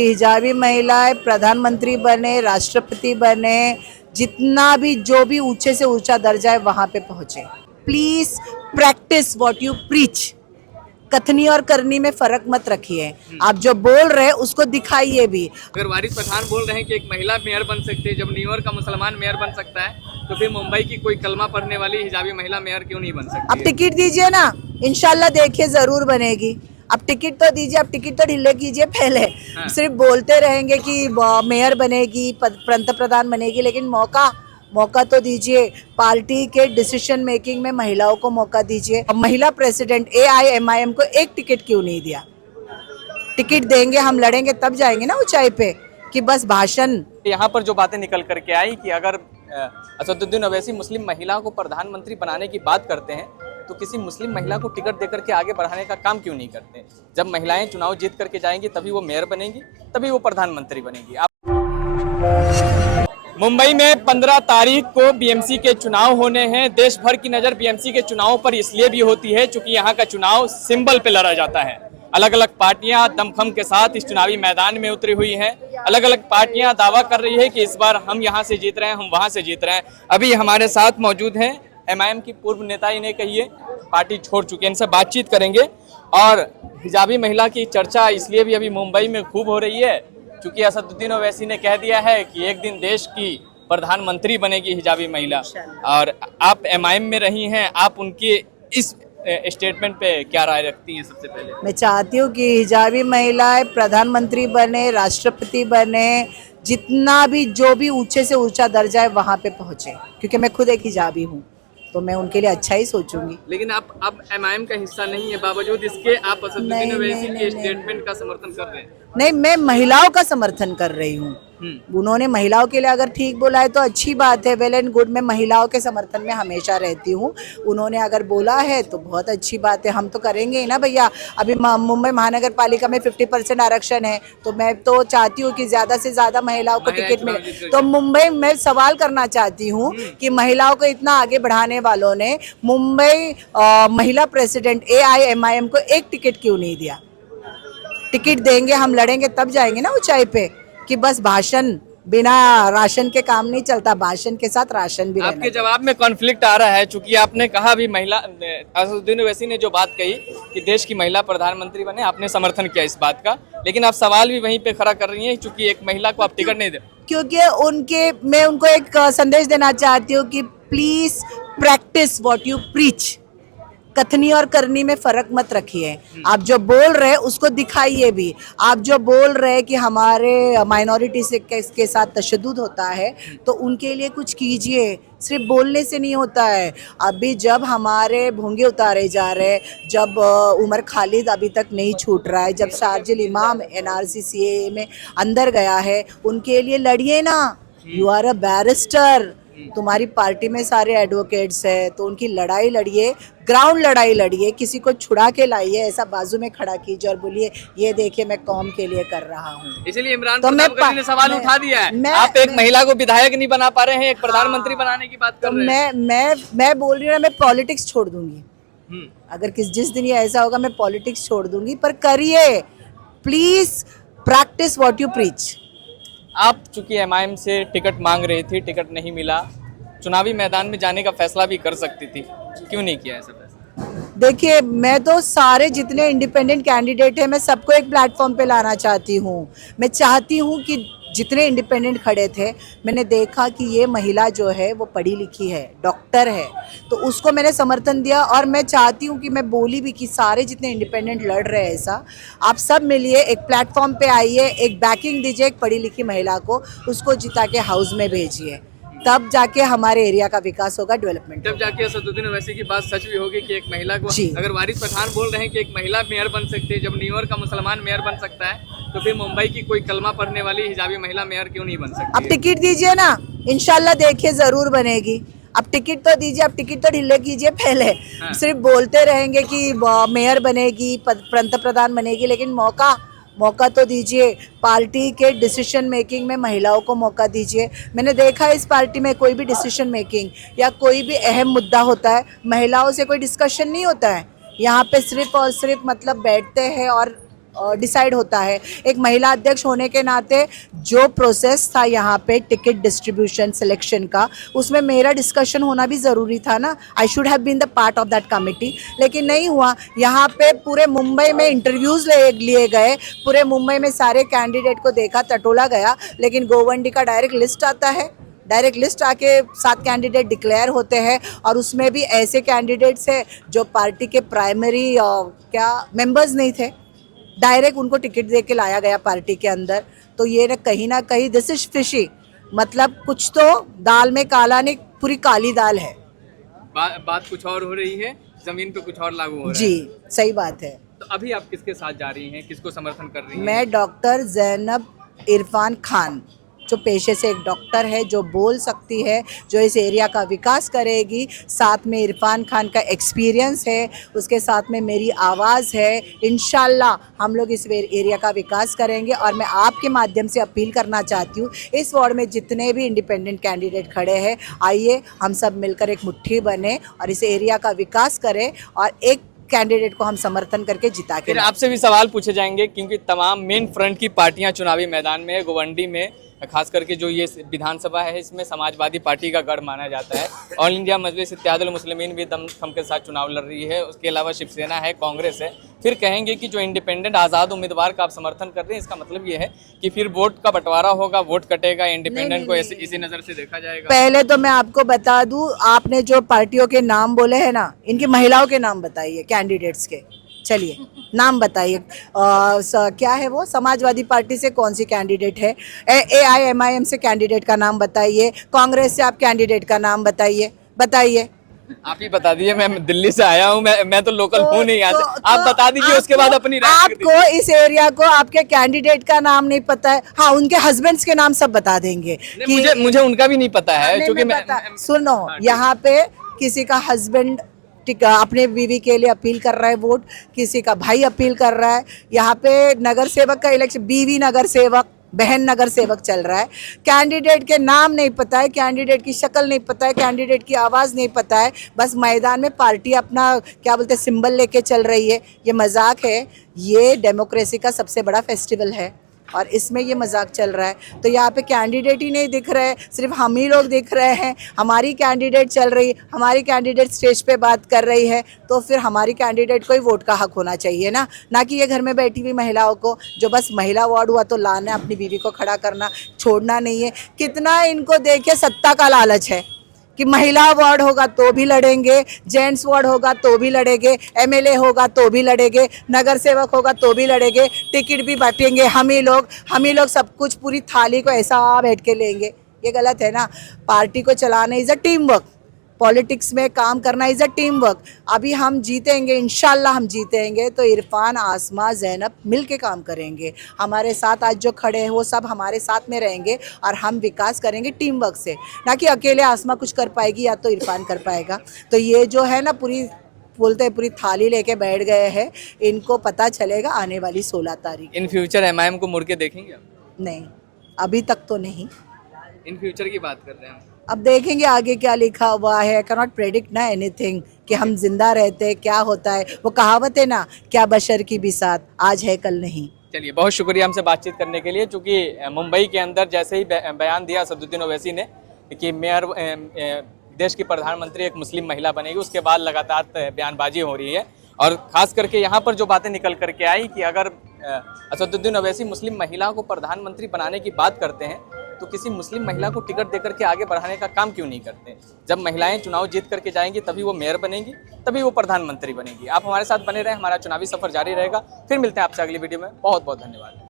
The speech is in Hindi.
हिजाबी महिलाएं प्रधानमंत्री बने, राष्ट्रपति बने, जितना भी जो भी ऊंचे से ऊंचा दर्जा है वहां पे पहुंचे। Please practice what you preach. कथनी और करनी में फर्क मत रखिए। आप जो बोल रहे हैं उसको दिखाइए भी। अगर वारिस पठान बोल रहे हैं कि एक महिला मेयर बन सकती है, जब न्यूयॉर्क का मुसलमान मेयर बन सकता है, तो फिर मुंबई की कोई कलमा पढ़ने वाली हिजाबी महिला मेयर क्यों नहीं बन सकती अब है? टिकट दीजिए ना, इंशाल्लाह देखिए जरूर बनेगी। अब टिकट तो दीजिए, अब टिकट तो ढीले कीजिए पहले। हाँ। सिर्फ बोलते रहेंगे कि मेयर बनेगी, पंत प्रधान बनेगी, लेकिन मौका तो दीजिए। पार्टी के डिसीजन मेकिंग में महिलाओं को मौका दीजिए। महिला प्रेसिडेंट AIMIM को एक टिकट क्यों नहीं दिया? टिकट देंगे, हम लड़ेंगे, तब जाएंगे ना ऊंचाई पे, कि बस भाषण। यहाँ पर जो बातें निकल करके आई कि अगर असदुद्दीन ओवैसी मुस्लिम महिला को प्रधानमंत्री बनाने की बात करते हैं, तो किसी मुस्लिम महिला को टिकट देकर के आगे बढ़ाने का काम क्यों नहीं करते? जब महिलाएं चुनाव जीत करके जाएंगी तभी वो मेयर बनेंगी, तभी वो प्रधानमंत्री बनेगी। मुंबई में 15 तारीख को बीएमसी के चुनाव होने हैं। देश भर की नज़र बीएमसी के चुनाव पर इसलिए भी होती है क्योंकि यहाँ का चुनाव सिंबल पे लड़ा जाता है। अलग अलग पार्टियां दमखम के साथ इस चुनावी मैदान में उतरी हुई हैं। अलग अलग पार्टियां दावा कर रही है कि इस बार हम यहाँ से जीत रहे हैं, हम वहाँ से जीत रहे हैं। अभी हमारे साथ मौजूद हैं MIM की पूर्व नेता, इन्हें कहिए पार्टी छोड़ चुके हैं, इनसे बातचीत करेंगे। और हिजाबी महिला की चर्चा इसलिए भी अभी मुंबई में खूब हो रही है क्योंकि असदुद्दीन ओवैसी ने कह दिया है कि एक दिन देश की प्रधानमंत्री बनेगी हिजाबी महिला। और आप MIM में रही हैं, आप उनके इस स्टेटमेंट पे क्या राय रखती हैं? सबसे पहले मैं चाहती हूँ कि हिजाबी महिलाएं प्रधानमंत्री बने, राष्ट्रपति बने, जितना भी जो भी ऊंचे से ऊंचा दर्जा है वहां पे पहुंचे, क्योंकि मैं खुद एक हिजाबी हूँ, तो मैं उनके लिए अच्छा ही सोचूंगी। लेकिन आप अब MIM का हिस्सा नहीं है, बावजूद इसके आप असदुद्दीन ओवैसी के स्टेटमेंट का समर्थन कर रहे हैं। नहीं, मैं महिलाओं का समर्थन कर रही हूँ। उन्होंने महिलाओं के लिए अगर ठीक बोला है तो अच्छी बात है, वेल एंड गुड। मैं महिलाओं के समर्थन में हमेशा रहती हूँ। उन्होंने अगर बोला है तो बहुत अच्छी बात है, हम तो करेंगे ही ना भैया। अभी मुंबई महानगर पालिका में 50% आरक्षण है, तो मैं तो चाहती हूँ कि ज़्यादा से ज़्यादा महिलाओं को टिकट मिले। तो मुंबई में सवाल करना चाहती हूँ कि महिलाओं को इतना आगे बढ़ाने वालों ने मुंबई महिला प्रेसिडेंट AIMIM को एक टिकट क्यों नहीं दिया? टिकट देंगे, हम लड़ेंगे, तब जाएंगे ना ऊंचाई पे, कि बस भाषण, बिना राशन के काम नहीं चलता, भाषण के साथ राशन भी। आपके जवाब में कॉन्फ्लिक्ट आ रहा है क्योंकि आपने कहा भी महिला, असदुद्दीन ओवैसी ने जो बात कही कि देश की महिला प्रधानमंत्री बने, आपने समर्थन किया इस बात का, लेकिन आप सवाल भी वहीं पे खड़ा कर रही हैं क्योंकि एक महिला को आप टिकट नहीं दे। क्योंकि मैं उनको एक संदेश देना चाहती हूँ कि please practice what you preach. कथनी और करनी में फर्क मत रखिए। आप जो बोल रहे हैं उसको दिखाइए भी। आप जो बोल रहे हैं कि हमारे माइनॉरिटी से के साथ तशद्दुद होता है, तो उनके लिए कुछ कीजिए। सिर्फ बोलने से नहीं होता है। अभी जब हमारे भोंगे उतारे जा रहे हैं, जब उमर खालिद अभी तक नहीं छूट रहा है, जब शार्जिल इमाम NRC CAA में अंदर गया है, उनके लिए लड़िए ना। यू आर अ बैरिस्टर, तुम्हारी पार्टी में सारे एडवोकेट्स हैं, तो उनकी लड़ाई लड़िए, ग्राउंड लड़ाई लड़िए। किसी को छुड़ा के लाइए, ऐसा बाजू में खड़ा कीजिए और बोलिए ये देखिए मैं कौम के लिए कर रहा हूँ। इसलिए इमरान तो प्रताप ने सवाल उठा दिया है, आप एक महिला को विधायक नहीं बना पा रहे हैं, एक प्रधानमंत्री बनाने की बात कर रहे हैं। मैं बोल रही हूँ ना, मैं पॉलिटिक्स छोड़ दूंगी। अगर जिस दिन ये ऐसा होगा मैं पॉलिटिक्स छोड़ दूंगी। पर करिए, please practice what you preach. आप चूंकि MIM से टिकट मांग रही थी, टिकट नहीं मिला, चुनावी मैदान में जाने का फैसला भी कर सकती थी, क्यों नहीं किया ऐसा फैसला? देखिए, मैं तो सारे जितने इंडिपेंडेंट कैंडिडेट हैं, मैं सबको एक प्लेटफॉर्म पे लाना चाहती हूँ। मैं चाहती हूँ कि जितने इंडिपेंडेंट खड़े थे, मैंने देखा कि ये महिला जो है वो पढ़ी लिखी है, डॉक्टर है, तो उसको मैंने समर्थन दिया। और मैं चाहती हूँ कि मैं बोली भी कि सारे जितने इंडिपेंडेंट लड़ रहे हैं, ऐसा आप सब मिलिए, एक प्लेटफॉर्म पे आइए, एक बैकिंग दीजिए एक पढ़ी लिखी महिला को, उसको जिता के हाउस में भेजिए, तब जाके हमारे एरिया का विकास होगा, डेवलपमेंट। तब जाके असदुद्दीन ओवैसी की बात सच भी होगी कि एक महिला को, अगर वारिस पठान बोल रहे हैं कि एक महिला मेयर बन सकती है, जब न्यूयॉर्क का मुसलमान मेयर बन सकता है, तो फिर मुंबई की कोई कलमा पढ़ने वाली हिजाबी महिला मेयर क्यों नहीं बन सकती? अब टिकट दीजिए ना, इंशाल्लाह देखिए जरूर बनेगी। अब टिकट तो दीजिए, अब टिकट तो ढीले कीजिए पहले। हाँ। सिर्फ बोलते रहेंगे कि मेयर बनेगी, पंत प्रधान बनेगी, लेकिन मौका तो दीजिए। पार्टी के डिसीजन मेकिंग में महिलाओं को मौका दीजिए। मैंने देखा है इस पार्टी में कोई भी डिसीजन मेकिंग या कोई भी अहम मुद्दा होता है, महिलाओं से कोई डिस्कशन नहीं होता है। यहाँ पे सिर्फ और सिर्फ मतलब बैठते हैं और डिसाइड होता है। एक महिला अध्यक्ष होने के नाते जो प्रोसेस था यहाँ पे टिकट डिस्ट्रीब्यूशन सिलेक्शन का, उसमें मेरा डिस्कशन होना भी ज़रूरी था ना। I should have been the part of that committee, लेकिन नहीं हुआ। यहाँ पे पूरे मुंबई में इंटरव्यूज़ लिए गए, पूरे मुंबई में सारे कैंडिडेट को देखा, टटोला गया, लेकिन गोवंडी का डायरेक्ट लिस्ट आता है। डायरेक्ट लिस्ट आके 7 कैंडिडेट डिक्लेयर होते हैं, और उसमें भी ऐसे कैंडिडेट्स हैं जो पार्टी के प्राइमरी क्या मेंबर्स नहीं थे, डायरेक्ट उनको टिकट दे के लाया गया पार्टी के अंदर। तो ये ना कहीं दिस इज फिशी, मतलब कुछ तो दाल में काला नहीं, पूरी काली दाल है। बात कुछ और हो रही है, जमीन पे कुछ और लागू हो रहा है। जी सही बात है। तो अभी आप किसके साथ जा रही हैं, किसको समर्थन कर रही हैं? मैं डॉक्टर ज़ैनब इरफान खान, जो पेशे से एक डॉक्टर है, जो बोल सकती है, जो इस एरिया का विकास करेगी। साथ में इरफान खान का एक्सपीरियंस है, उसके साथ में मेरी आवाज़ है। इंशाल्लाह हम लोग इस एरिया का विकास करेंगे। और मैं आपके माध्यम से अपील करना चाहती हूँ, इस वार्ड में जितने भी इंडिपेंडेंट कैंडिडेट खड़े हैं, आइए हम सब मिलकर एक मुट्ठी बने और इस एरिया का विकास करें, और एक कैंडिडेट को हम समर्थन करके जिता के। फिर आपसे भी सवाल पूछे जाएंगे, क्योंकि तमाम मेन फ्रंट की पार्टियां चुनावी मैदान में है। गोवंडी में खास करके जो ये विधानसभा है, इसमें समाजवादी पार्टी का गढ़ माना जाता है। ऑल इंडिया मजलिस इत्तेहादुल मुस्लिमीन भी दमखम के साथ चुनाव लड़ रही है। उसके अलावा शिवसेना है, कांग्रेस है। फिर कहेंगे कि जो इंडिपेंडेंट आज़ाद उम्मीदवार का आप समर्थन कर रहे हैं, इसका मतलब ये है कि फिर वोट का बंटवारा होगा, वोट कटेगा, इंडिपेंडेंट को इसी नज़र से देखा जाएगा। पहले तो मैं आपको बता दूं, आपने जो पार्टियों के नाम बोले हैं ना, इनकी महिलाओं के नाम बताइए कैंडिडेट्स के। चलिए नाम बताइए। क्या है वो, समाजवादी पार्टी से कौन सी कैंडिडेट है? AIMIM से कैंडिडेट का नाम बताइए। कांग्रेस से आप कैंडिडेट का नाम बताइए। आप ही बता दीजिए, मैं दिल्ली से आया हूँ, मैं तो लोकल हूँ नहीं यहाँ से। आप बता दीजिए, उसके बाद अपनी राय रख दीजिए। आपको इस एरिया को आपके कैंडिडेट का नाम नहीं पता है? हाँ, उनके हस्बैंड्स के नाम सब बता देंगे कि मुझे उनका भी नहीं पता है, क्योंकि सुनो, यहाँ पे किसी का हस्बैंड अपने बीवी के लिए अपील कर रहा है वोट, किसी का भाई अपील कर रहा है। यहाँ पे नगर सेवक का इलेक्शन, बीवी नगर सेवक, बहन नगर सेवक चल रहा है। कैंडिडेट के नाम नहीं पता है, कैंडिडेट की शक्ल नहीं पता है, कैंडिडेट की आवाज़ नहीं पता है। बस मैदान में पार्टी अपना क्या बोलते हैं सिंबल लेके चल रही है। ये मजाक है। ये डेमोक्रेसी का सबसे बड़ा फेस्टिवल है, और इसमें ये मजाक चल रहा है। तो यहाँ पे कैंडिडेट ही नहीं दिख रहे, सिर्फ हम ही लोग दिख रहे हैं। हमारी कैंडिडेट चल रही, हमारी कैंडिडेट स्टेज पे बात कर रही है, तो फिर हमारी कैंडिडेट को ही वोट का हक होना चाहिए ना कि ये घर में बैठी हुई महिलाओं को, जो बस महिला वार्ड हुआ तो लाना है, अपनी बीवी को खड़ा करना, छोड़ना नहीं है। कितना इनको देखे सत्ता का लालच है कि महिला वार्ड होगा तो भी लड़ेंगे, जेंट्स वार्ड होगा तो भी लड़ेंगे, MLA होगा तो भी लड़ेंगे, नगर सेवक होगा तो भी लड़ेंगे, टिकट भी बांटेंगे हम ही लोग सब कुछ पूरी थाली को ऐसा बैठ के लेंगे। ये गलत है ना। पार्टी को चलाना is a team work, politics में काम करना इज़ अ टीम वर्क। अभी हम जीतेंगे, इंशाल्लाह हम जीतेंगे, तो इरफान, आसमा, ज़ैनब मिल के काम करेंगे। हमारे साथ आज जो खड़े हैं वो सब हमारे साथ में रहेंगे, और हम विकास करेंगे टीम वर्क से, ना कि अकेले आसमा कुछ कर पाएगी या तो इरफान कर पाएगा। तो ये जो है ना, पूरी बोलते हैं पूरी थाली लेके बैठ गए हैं। इनको पता चलेगा आने वाली 16 तारीख। इन फ्यूचर MIM को मुड़ के देखेंगे आप? नहीं, अभी तक तो नहीं। इन फ्यूचर की बात कर रहे हैं हम। अब देखेंगे आगे क्या लिखा हुआ है। कैन नॉट प्रेडिक्ट ना एनीथिंग कि हम जिंदा रहते क्या होता है। वो कहावत है ना, क्या बशर की बिसात, आज है कल नहीं। चलिए, बहुत शुक्रिया हमसे बातचीत करने के लिए। चूँकि मुंबई के अंदर जैसे ही बयान दिया असदुद्दीन ओवैसी ने कि मेयर देश की प्रधानमंत्री एक मुस्लिम महिला बनेगी, उसके बाद लगातार बयानबाजी हो रही है। और ख़ास करके यहाँ पर जो बातें निकल करके आई कि अगर असदुद्दीन ओवैसी मुस्लिम महिला को प्रधानमंत्री बनाने की बात करते हैं, तो किसी मुस्लिम महिला को टिकट देकर के आगे बढ़ाने का काम क्यों नहीं करते? जब महिलाएं चुनाव जीत करके जाएंगी तभी वो मेयर बनेंगी, तभी वो प्रधानमंत्री बनेगी। आप हमारे साथ बने रहें, हमारा चुनावी सफर जारी रहेगा। फिर मिलते हैं आपसे अगली वीडियो में। बहुत बहुत धन्यवाद।